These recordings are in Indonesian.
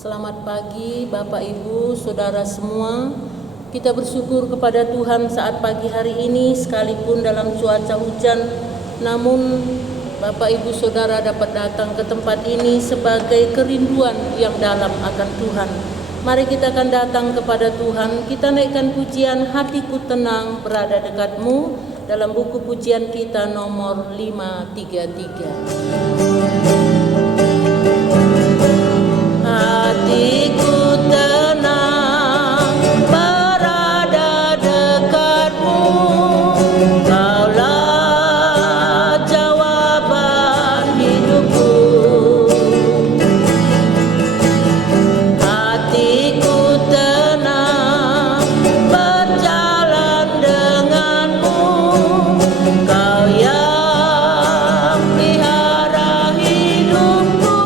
Selamat pagi Bapak Ibu, Saudara semua. Kita bersyukur kepada Tuhan saat pagi hari ini sekalipun dalam cuaca hujan, namun Bapak Ibu Saudara dapat datang ke tempat ini sebagai kerinduan yang dalam akan Tuhan. Mari kita akan datang kepada Tuhan, kita naikkan pujian Hatiku Tenang Berada Dekatmu dalam buku pujian kita nomor 533. Hatiku tenang berada dekatmu, Kaulah jawaban hidupku. Hatiku tenang berjalan denganmu, Kau yang pelihara hidupku.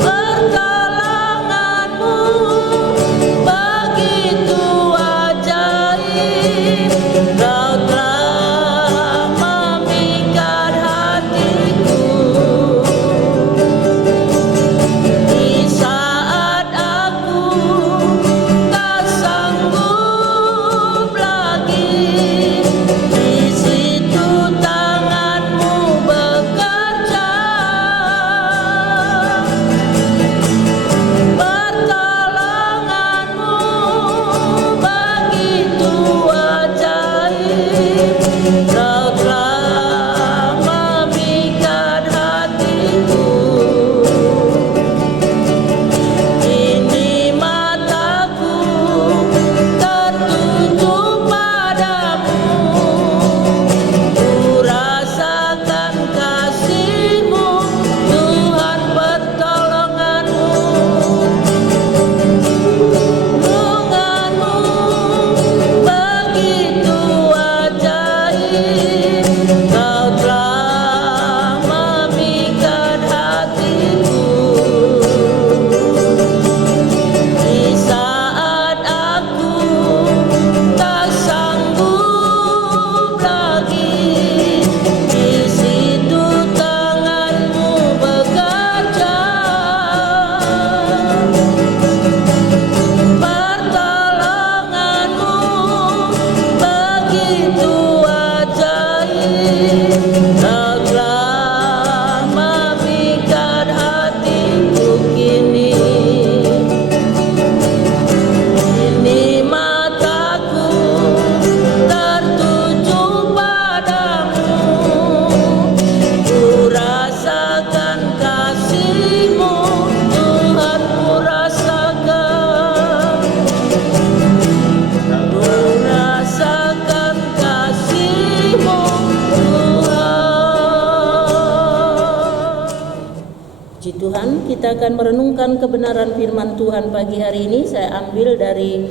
Pertolonganmu begitu ajaib, Kau telah memikat hatiku. Di saat aku tak sanggup lagi, di situ tanganmu bekerja. Pertolonganmu begitu ajaib, Kau telah memikat hatiku. Kini mataku tertuju padamu, ku rasakan kasih-Mu, Tuhan. Pertolonganmu begitu ajaib, Kau telah memikat hatiku. Di saat aku tak sanggup lagi, di situ tanganmu bekerja. Pertolonganmu begitu ajaib, Kau telah memikat hatiku. Kini mataku tertuju padamu, ku rasakan kasih-Mu, Tuhan. Ku rasakan kasih-Mu, Tuhan. Puji Tuhan, kita akan merenungkan kebenaran firman Tuhan pagi hari ini. Saya ambil dari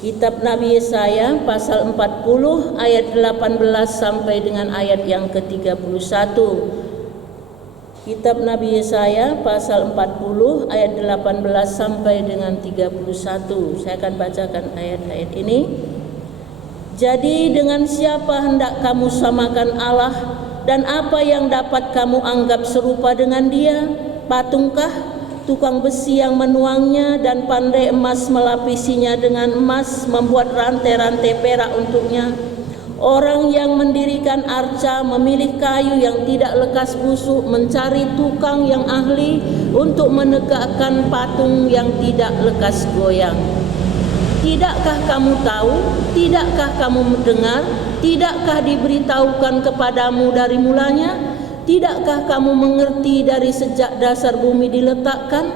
kitab Nabi Yesaya pasal 40 ayat 18 sampai dengan ayat yang ke-31. Kitab Nabi Yesaya pasal 40 ayat 18 sampai dengan 31. Saya akan bacakan ayat-ayat ini. Jadi dengan siapa hendak kamu samakan Allah, dan apa yang dapat kamu anggap serupa dengan Dia? Patungkah? Tukang besi yang menuangnya dan pandai emas melapisinya dengan emas, membuat rantai-rantai perak untuknya. Orang yang mendirikan arca memilih kayu yang tidak lekas busuk, mencari tukang yang ahli untuk menegakkan patung yang tidak lekas goyang. Tidakkah kamu tahu? Tidakkah kamu mendengar? Tidakkah diberitahukan kepadamu dari mulanya? Tidakkah kamu mengerti dari sejak dasar bumi diletakkan?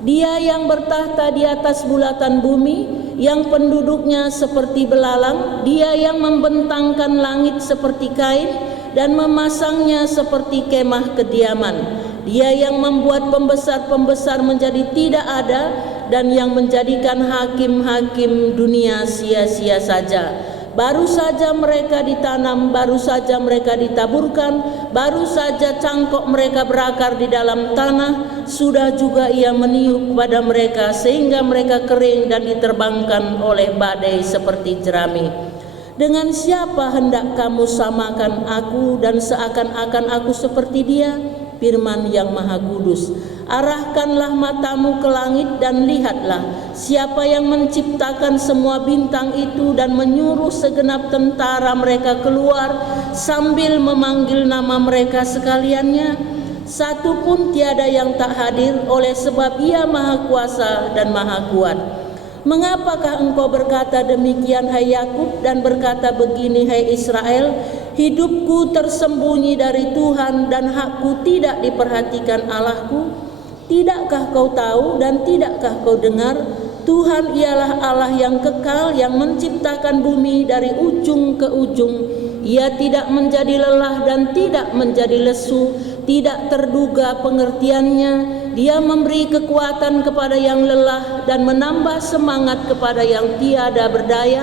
Dia yang bertahta di atas bulatan bumi, yang penduduknya seperti belalang, Dia yang membentangkan langit seperti kain dan memasangnya seperti kemah kediaman. Dia yang membuat pembesar-pembesar menjadi tidak ada, dan yang menjadikan hakim-hakim dunia sia-sia saja. Baru saja mereka ditanam, baru saja mereka ditaburkan, baru saja cangkok mereka berakar di dalam tanah, sudah juga Ia meniup pada mereka sehingga mereka kering dan diterbangkan oleh badai seperti jerami. Dengan siapa hendak kamu samakan aku dan seakan-akan aku seperti dia? firman yang maha kudus. Arahkanlah matamu ke langit dan lihatlah siapa yang menciptakan semua bintang itu dan menyuruh segenap tentara mereka keluar sambil memanggil nama mereka sekaliannya. Satu pun tiada yang tak hadir, oleh sebab Ia maha kuasa dan maha kuat. Mengapakah engkau berkata demikian, hai Yakub, dan berkata begini, hai Israel? Hidupku tersembunyi dari Tuhan dan hakku tidak diperhatikan Allahku. Tidakkah kau tahu dan tidakkah kau dengar? Tuhan ialah Allah yang kekal, yang menciptakan bumi dari ujung ke ujung. Ia tidak menjadi lelah dan tidak menjadi lesu, tidak terduga pengertiannya. Dia memberi kekuatan kepada yang lelah dan menambah semangat kepada yang tiada berdaya.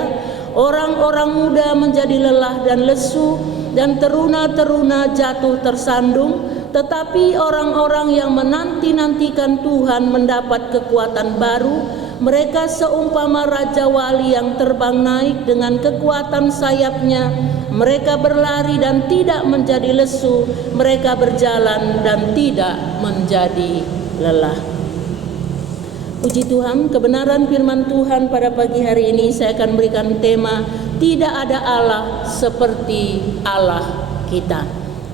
Orang-orang muda menjadi lelah dan lesu, dan teruna-teruna jatuh tersandung. Tetapi orang-orang yang menanti-nantikan Tuhan mendapat kekuatan baru. Mereka seumpama Raja Wali yang terbang naik dengan kekuatan sayapnya. Mereka berlari dan tidak menjadi lesu. Mereka berjalan dan tidak menjadi lelah. Puji Tuhan, kebenaran firman Tuhan pada pagi hari ini saya akan berikan tema, tidak ada Allah seperti Allah kita.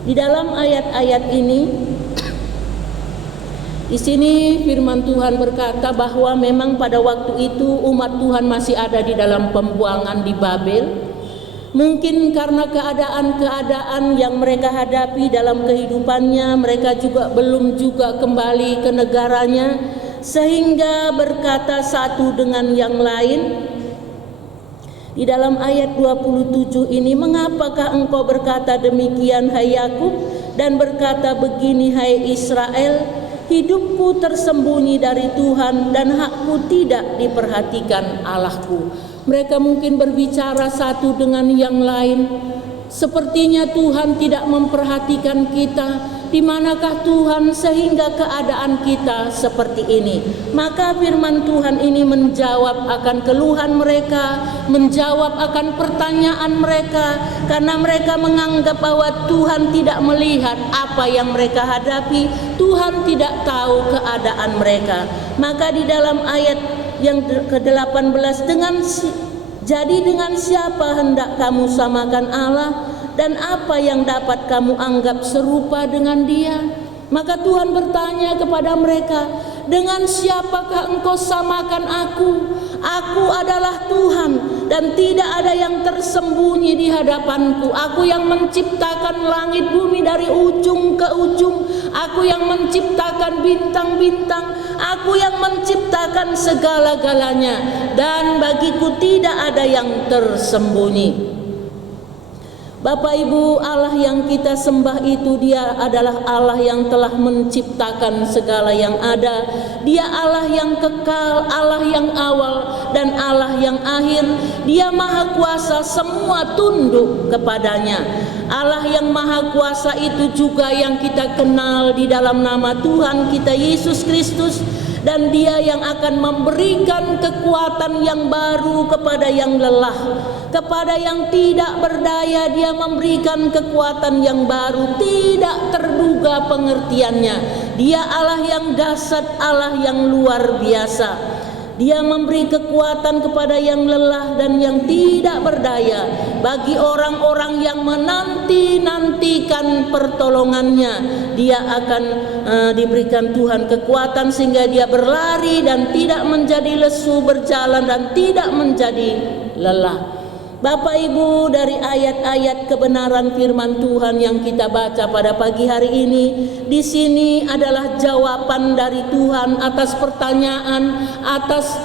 Di dalam ayat-ayat ini, di sini firman Tuhan berkata bahwa memang pada waktu itu umat Tuhan masih ada di dalam pembuangan di Babel. Mungkin karena keadaan-keadaan yang mereka hadapi dalam kehidupannya, mereka juga belum kembali ke negaranya, sehingga berkata satu dengan yang lain. Di dalam ayat 27 ini, mengapakah engkau berkata demikian, hai Yakub, dan berkata begini, hai Israel? Hidupku tersembunyi dari Tuhan dan hakku tidak diperhatikan Allahku. Mereka mungkin berbicara satu dengan yang lain. Sepertinya Tuhan tidak memperhatikan kita. Di manakah Tuhan sehingga keadaan kita seperti ini? Maka firman Tuhan ini menjawab akan keluhan mereka, menjawab akan pertanyaan mereka, karena mereka menganggap bahwa Tuhan tidak melihat apa yang mereka hadapi, Tuhan tidak tahu keadaan mereka. Maka di dalam ayat yang ke-18, jadi dengan siapa hendak kamu samakan Allah, dan apa yang dapat kamu anggap serupa dengan Dia? Maka Tuhan bertanya kepada mereka, dengan siapakah engkau samakan aku? Aku adalah Tuhan dan tidak ada yang tersembunyi di hadapanku. Aku yang menciptakan langit bumi dari ujung ke ujung. Aku yang menciptakan bintang-bintang. Aku yang menciptakan segala-galanya, dan bagiku tidak ada yang tersembunyi. Bapak Ibu, Allah yang kita sembah itu, Dia adalah Allah yang telah menciptakan segala yang ada. Dia Allah yang kekal, Allah yang awal dan Allah yang akhir. Dia maha kuasa, semua tunduk kepadanya. Allah yang maha kuasa itu juga yang kita kenal di dalam nama Tuhan kita Yesus Kristus. Dan Dia yang akan memberikan kekuatan yang baru kepada yang lelah, kepada yang tidak berdaya. Dia memberikan kekuatan yang baru, tidak terduga pengertiannya. Dia Allah yang dahsyat, Allah yang luar biasa. Dia memberi kekuatan kepada yang lelah dan yang tidak berdaya, bagi orang-orang yang menanti-nantikan pertolongannya. Dia akan diberikan Tuhan kekuatan sehingga dia berlari dan tidak menjadi lesu, berjalan dan tidak menjadi lelah. Bapak Ibu, dari ayat-ayat kebenaran firman Tuhan yang kita baca pada pagi hari ini, di sini adalah jawaban dari Tuhan atas pertanyaan, atas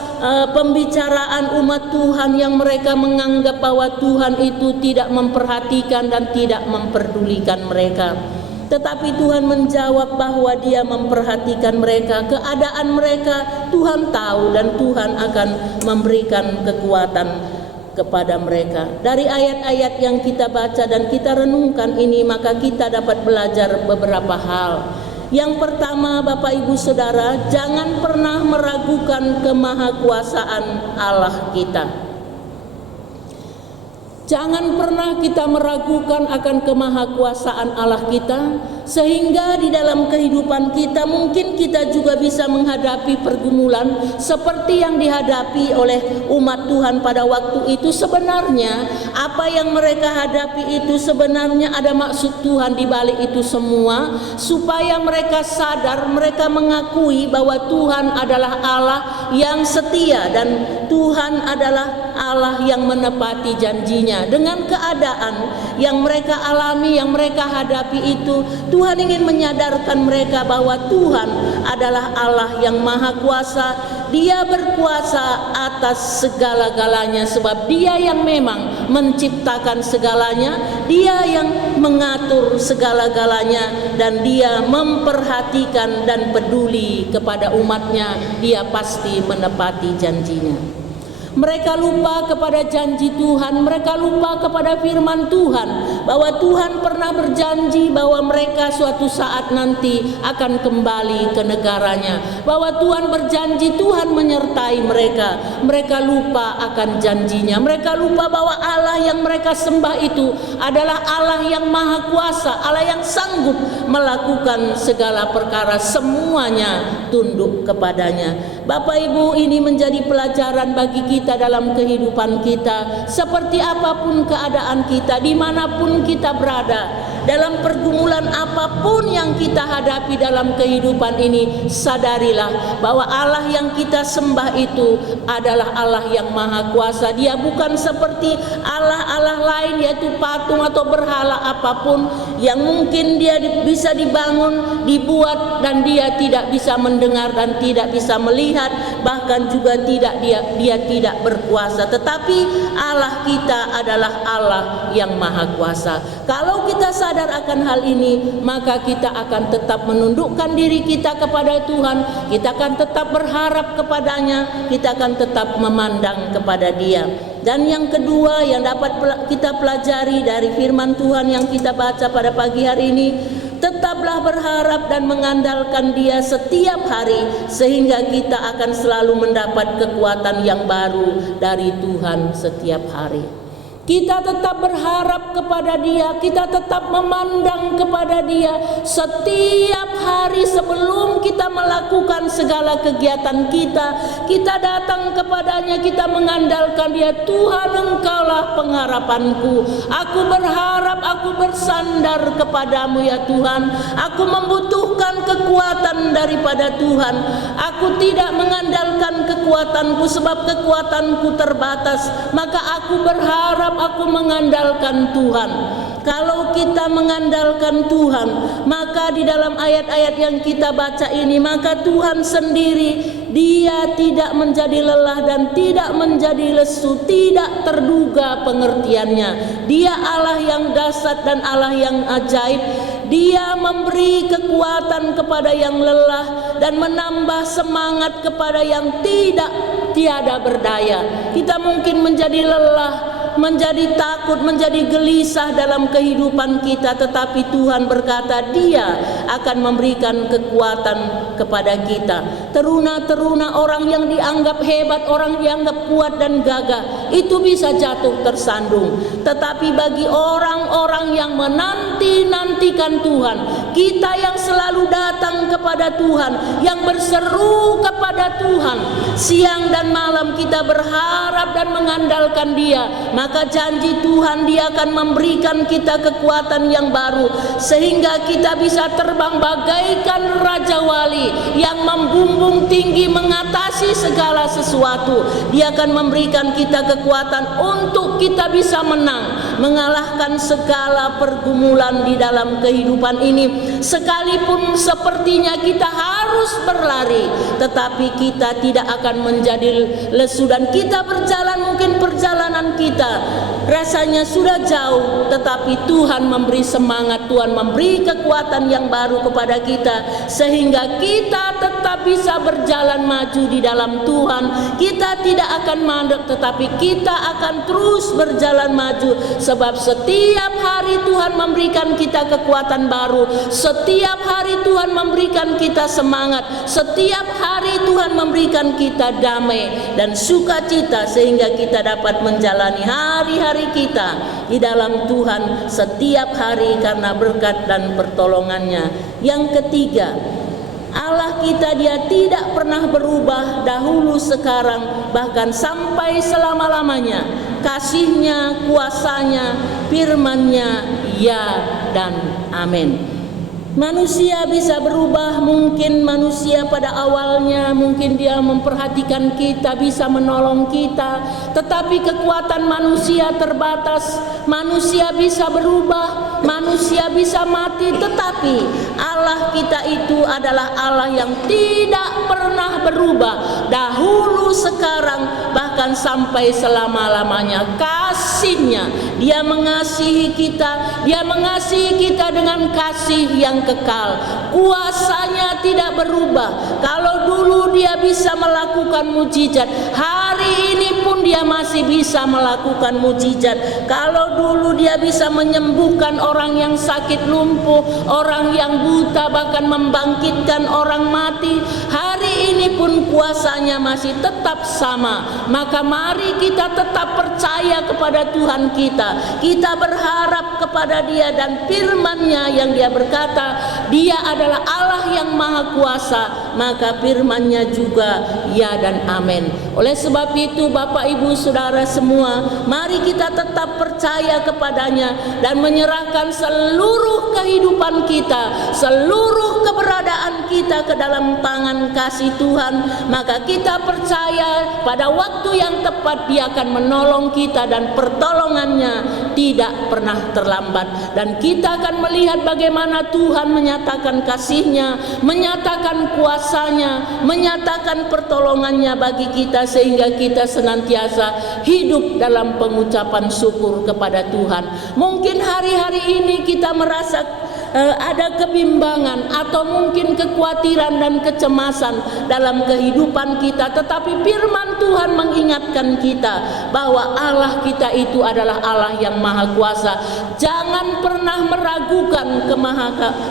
pembicaraan umat Tuhan yang mereka menganggap bahwa Tuhan itu tidak memperhatikan dan tidak memperdulikan mereka. Tetapi Tuhan menjawab bahwa Dia memperhatikan mereka, keadaan mereka Tuhan tahu, dan Tuhan akan memberikan kekuatan kepada mereka. Dari ayat-ayat yang kita baca dan kita renungkan ini, maka kita dapat belajar beberapa hal. Yang pertama, Bapak Ibu Saudara, jangan pernah meragukan kemahakuasaan Allah kita. Jangan pernah kita meragukan akan kemahakuasaan Allah kita, sehingga di dalam kehidupan kita mungkin kita juga bisa menghadapi pergumulan seperti yang dihadapi oleh umat Tuhan pada waktu itu. Sebenarnya apa yang mereka hadapi itu sebenarnya ada maksud Tuhan di balik itu semua, supaya mereka sadar, mereka mengakui bahwa Tuhan adalah Allah yang setia dan Tuhan adalah Allah yang menepati janjinya. Dengan keadaan yang mereka alami, yang mereka hadapi itu, Tuhan ingin menyadarkan mereka bahwa Tuhan adalah Allah yang maha kuasa. Dia berkuasa atas segala-galanya, sebab Dia yang memang menciptakan segalanya, Dia yang mengatur segala-galanya, dan Dia memperhatikan dan peduli kepada umatnya. Dia pasti menepati janjinya. Mereka lupa kepada janji Tuhan, mereka lupa kepada firman Tuhan, bahwa Tuhan pernah berjanji bahwa mereka suatu saat nanti akan kembali ke negaranya, bahwa Tuhan berjanji, Tuhan menyertai mereka. Mereka lupa akan janjinya, mereka lupa bahwa Allah yang mereka sembah itu adalah Allah yang maha kuasa, Allah yang sanggup melakukan segala perkara, semuanya tunduk kepadanya. Bapak Ibu, ini menjadi pelajaran bagi kita dalam kehidupan kita. Seperti apapun keadaan kita, dimanapun kita berada, dalam pergumulan apapun yang kita hadapi dalam kehidupan ini, sadarilah bahwa Allah yang kita sembah itu adalah Allah yang maha kuasa. Dia bukan seperti Allah-Allah lain, yaitu patung atau berhala apapun yang mungkin dia bisa dibangun, dibuat, dan dia tidak bisa mendengar dan tidak bisa melihat, bahkan juga dia tidak berkuasa. Tetapi Allah kita adalah Allah yang maha kuasa. Kalau kita sadar akan hal ini, maka kita akan tetap menundukkan diri kita kepada Tuhan, kita akan tetap berharap kepadanya, kita akan tetap memandang kepada Dia. Dan yang kedua yang dapat kita pelajari dari firman Tuhan yang kita baca pada pagi hari ini, tetaplah berharap dan mengandalkan Dia setiap hari, sehingga kita akan selalu mendapat kekuatan yang baru dari Tuhan setiap hari. Kita tetap berharap kepada Dia, kita tetap memandang kepada Dia setiap hari. Sebelum kita melakukan segala kegiatan kita, kita datang kepadanya, kita mengandalkan Dia. Tuhan, Engkaulah pengharapanku, aku berharap, aku bersandar kepadamu ya Tuhan. Aku membutuhkan kekuatan daripada Tuhan. Aku tidak mengandalkan kekuatanku, sebab kekuatanku terbatas. Maka aku berharap, aku mengandalkan Tuhan. Kalau kita mengandalkan Tuhan, maka di dalam ayat-ayat yang kita baca ini, maka Tuhan sendiri, Dia tidak menjadi lelah dan tidak menjadi lesu, tidak terduga pengertiannya. Dia Allah yang dahsyat dan Allah yang ajaib. Dia memberi kekuatan kepada yang lelah dan menambah semangat kepada yang tiada berdaya. Kita mungkin menjadi lelah, menjadi takut, menjadi gelisah dalam kehidupan kita, tetapi Tuhan berkata Dia akan memberikan kekuatan kepada kita. Teruna-teruna orang yang dianggap hebat, orang dianggap kuat dan gagah, itu bisa jatuh tersandung. Tetapi bagi orang-orang yang menanti-nantikan Tuhan, kita yang selalu datang kepada Tuhan, yang berseru kepada Tuhan siang dan malam, kita berharap dan mengandalkan Dia, maka janji Tuhan, Dia akan memberikan kita kekuatan yang baru, sehingga kita bisa terbang bagaikan Raja Wali yang membumbung tinggi mengatasi segala sesuatu. Dia akan memberikan kita kekuatan untuk kita bisa menang, mengalahkan segala pergumulan di dalam kehidupan ini. Sekalipun sepertinya kita harus berlari, tetapi kita tidak akan menjadi lesu. Dan kita berjalan, mungkin perjalanan kita rasanya sudah jauh, tetapi Tuhan memberi semangat, Tuhan memberi kekuatan yang baru kepada kita, sehingga kita tetap bisa berjalan maju di dalam Tuhan. Kita tidak akan mandek, tetapi kita akan terus berjalan maju, sebab setiap hari Tuhan memberikan kita kekuatan baru. Setiap hari Tuhan memberikan kita semangat. Setiap hari Tuhan memberikan kita damai dan sukacita, sehingga kita dapat dapat menjalani hari-hari kita di dalam Tuhan setiap hari karena berkat dan pertolongannya. Yang ketiga, Allah kita Dia tidak pernah berubah, dahulu, sekarang, bahkan sampai selama-lamanya. Kasih-Nya, kuasa-Nya, firman-Nya, ya dan amin. Manusia bisa berubah, mungkin manusia pada awalnya mungkin dia memperhatikan kita, bisa menolong kita, tetapi kekuatan manusia terbatas. Manusia bisa berubah, manusia bisa mati, tetapi Allah kita itu adalah Allah yang tidak pernah berubah, dahulu, sekarang, bahkan sampai selama-lamanya. Kasih-Nya, Dia mengasihi kita, Dia mengasihi kita dengan kasih yang kekal. Kuasa-Nya tidak berubah. Kalau dulu Dia bisa melakukan mujizat, hari ini pun Dia masih bisa melakukan mujizat. Kalau dulu Dia bisa menyembuhkan orang yang sakit lumpuh, orang yang buta, bahkan membangkitkan orang mati, hari ini pun kuasa-Nya masih tetap sama. Maka mari kita tetap percaya kepada Tuhan kita. Kita berharap kepada Dia dan firman-Nya yang Dia berkata, Dia adalah Allah yang maha kuasa, maka firman-Nya juga ya dan amin. Oleh sebab itu Bapak Ibu Saudara semua, mari kita tetap percaya kepadanya dan menyerahkan seluruh kehidupan kita, seluruh keberadaan kita ke dalam tangan kasih Tuhan. Maka kita percaya pada waktu yang tepat Dia akan menolong kita dan pertolongannya tidak pernah terlambat. Dan kita akan melihat bagaimana Tuhan menyatakan kasih-Nya, menyatakan kuasa-Nya, menyatakan pertolongannya bagi kita, sehingga kita senantiasa hidup dalam pengucapan syukur kepada Tuhan. Mungkin hari-hari ini kita merasa ada kebimbangan atau mungkin kekhawatiran dan kecemasan dalam kehidupan kita, tetapi firman Tuhan mengingatkan kita bahwa Allah kita itu adalah Allah yang maha kuasa. Jangan pernah meragukan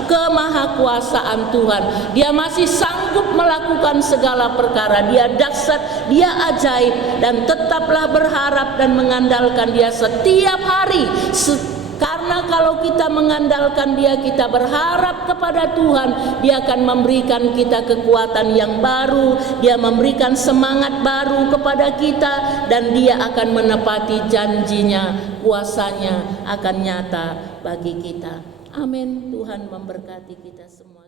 kemahakuasaan Tuhan. Dia masih sanggup melakukan segala perkara. Dia dahsyat, Dia ajaib, dan tetaplah berharap dan mengandalkan Dia setiap hari. Karena kalau kita mengandalkan Dia, kita berharap kepada Tuhan, Dia akan memberikan kita kekuatan yang baru, Dia memberikan semangat baru kepada kita, dan Dia akan menepati janjinya, kuasa-Nya akan nyata bagi kita. Amin. Tuhan memberkati kita semua.